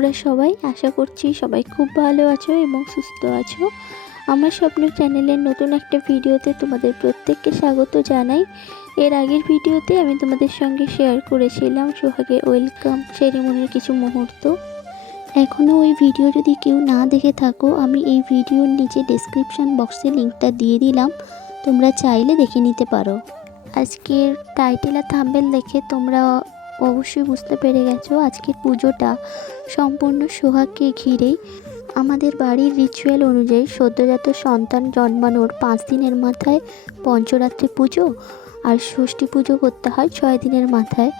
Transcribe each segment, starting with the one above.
তোমরা সবাই? আশা করছি সবাই খুব ভালো আছো এবং সুস্থ আছো। আমার স্বপ্ন চ্যানেলের নতুন একটা ভিডিওতে তোমাদের প্রত্যেককে স্বাগত জানাই। এর আগের ভিডিওতে আমি তোমাদের সঙ্গে শেয়ার করেছিলাম সোহাগের ওয়েলকাম সেরিমনির কিছু মুহূর্ত। এখনও ওই ভিডিও যদি কেউ না দেখে থাকো, আমি এই ভিডিওর নিচে ডেসক্রিপশান বক্সে লিঙ্কটা দিয়ে দিলাম, তোমরা চাইলে দেখে নিতে পারো। আজকের টাইটেল আর থাম্বনেল দেখে তোমরা অবশ্যই বুঝতে পেরে গেছো আজকের পুজোটা সম্পূর্ণ সোহাগকে ঘিরেই। আমাদের বাড়ির রিচুয়াল অনুযায়ী সদ্যজাত সন্তান জন্মানোর 5 দিনের মাথায় পঞ্চরাত্রি পুজো আর ষষ্ঠী পুজো করতে হয় 6 দিনের মাথায়।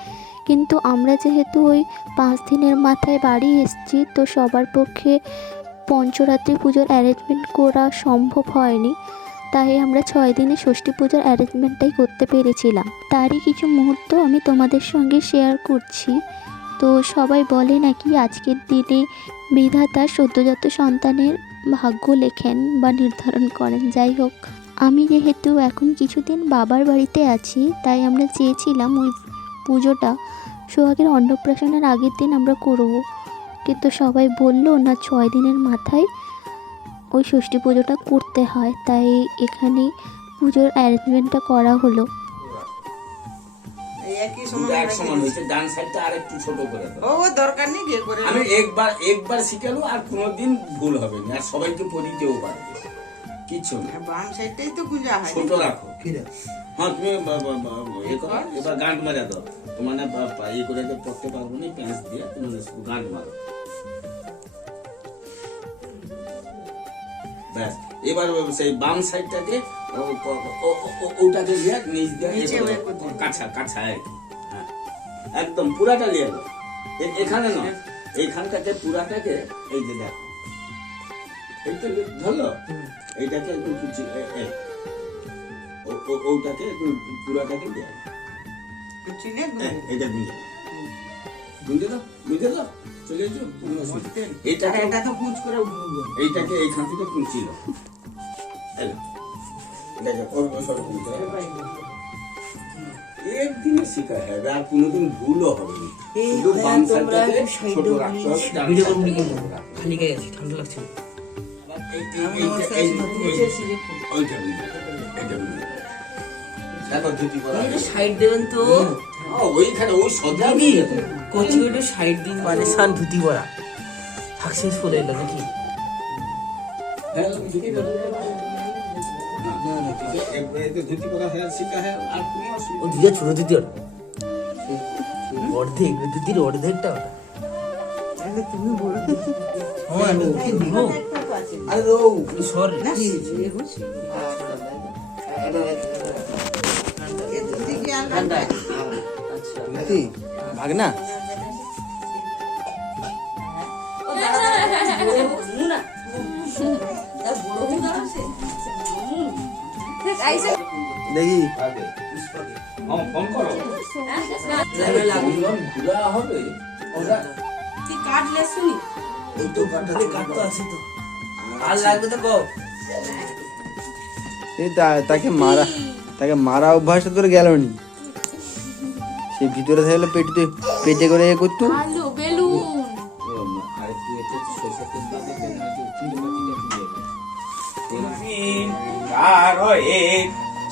কিন্তু আমরা যেহেতু ওই 5 দিনের মাথায় বাড়ি এসেছি, তো সবার পক্ষে পঞ্চরাত্রি পুজোর অ্যারেঞ্জমেন্ট করা সম্ভব হয়নি, তাই আমরা 6 দিনে ষষ্ঠী পুজোর অ্যারেঞ্জমেন্টটাই করতে পেরেছিলাম। তারই কিছু মুহূর্ত আমি তোমাদের সঙ্গে শেয়ার করছি। তো সবাই বলে নাকি আজকের দিনে বিধাতা সদ্যজাত সন্তানের ভাগ্য লেখেন বা নির্ধারণ করেন। যাই হোক, আমি যেহেতু এখন কিছুদিন বাবার বাড়িতে আছি, তাই আমরা চেয়েছিলাম ওই পুজোটা সোহাগের অন্নপ্রাশনের আগের দিন আমরা করব, কিন্তু সবাই বললো না 6 দিনের মাথায় ওই ষষ্ঠী পুজোটা করতে হয়, তাই এখানে পুজোর অ্যারেঞ্জমেন্টটা করা হলো। আমি একবার শিখালো আর কোনোদিন ভুল হবে না, আর সবাইকে পরিতেও পারবে, কিছু না। বাম সাইডটাই তো গুঁজা হয়, ছোট রাখো। হ্যাঁ, তুমি এবার গাঁট মারা দাও। তোমার না ইয়ে করে পড়তে পারবো না, প্যাঁচ দিয়ে তুমি গাঁট মারো। ব্যাস, এবার সেই বাম সাইডটাকে ওটাকে দিয়ে নিচ দিয়ে কাছা কাছা আর কি। হ্যাঁ, একদম পুরাটা নিয়ে দাও। এখানে নয়, এইখানটাকে পুরাটাকে এই যে দেখো, এই তো ধরলো, এইটাকে একটু ওটাকে একটু পুরাটাকে দিয়ে এটা গুঁজে দাও, গুঁজে দাও, চলে যাও। এটা তো কুচ করে উঠবো, এইটাকে এইখান থেকে কুঁচিল একদিনে শিখা হবে, আর কোনোদিন ভুলও হবে না। শুধু বাম সাইডটাকে ছোট রাখতে হবে, ডান সাইডটাকে বড় রাখতে হবে। খালি গায়ে আছে, ঠান্ডা লাগছে। সাইড দেবেন তো, ওইখানে ওই সদা কোচিং একটু সাইড দিন, মানে সান ধুতি পরা সাকসেসফুল এলো নাকি? ও ধুতিটা ছোট ধুতি, অর্ধেক ধুতির অর্ধেকটা ওটা। তুমি বড় হ্যাঁ, দিব। আরে সরি, ভাগনা দেখি ফোন করো, ঘুরা হবে। কাটলে শুনি কাটতে আছে তো, আর লাগবে তো কও। তাকে মারা অভ্যাসটা তোর গেল নি, সে ভিতরে থাকলে পেটে করে এ করতো।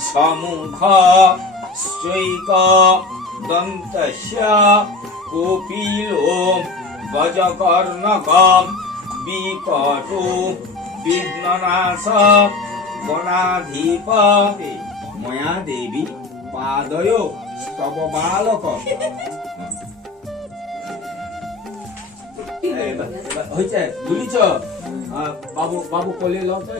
সমুখ চৈক দন্তস্য কপিলো গজকর্ণকম বিকট বিঘ্ননাশ গণাধিপ ময়া দেবী পাদয় স্তব বালক। হয়েছে, বুঝিছ? বাবু বাবু কোলে লও তো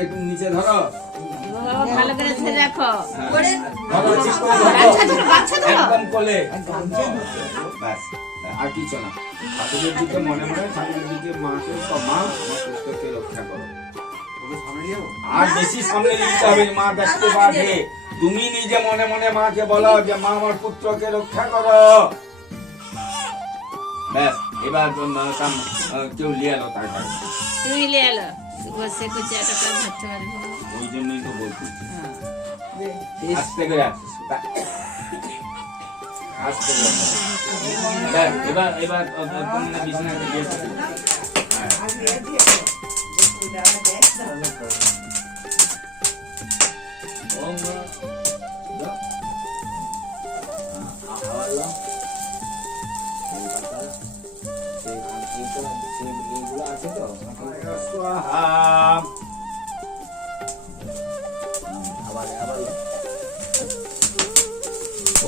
একটু নিচে ধরো, ভালো করে রাখো, একদম কোলে। ব্যাস, আর কিছু না। ঠাকুরের দিকে মনে মনে, ঠাকুরের দিকে মাকে মা আমার পুত্রকে রক্ষা করো। আর বেশি সামনে নিতে হবে, মা দেখতে পাবে। তুমি নিজে মনে মনে মাকে বলো যে মা আমার পুত্রকে রক্ষা করো। ব্যাস, এবার কেউ লিয়ে এলো, তার কাছে তুমি লিয়ে এলো, বসে কুচি একটা করে ধরতে পারবে। ওই জন্যই তো বলছি আস্তে করে আসছিস। আস্তে করে। দেখ, এবার তোমরা বিছানাতে গিয়েছো।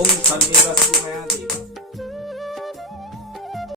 ওম সর্বে রশ্মি মায়া দেবী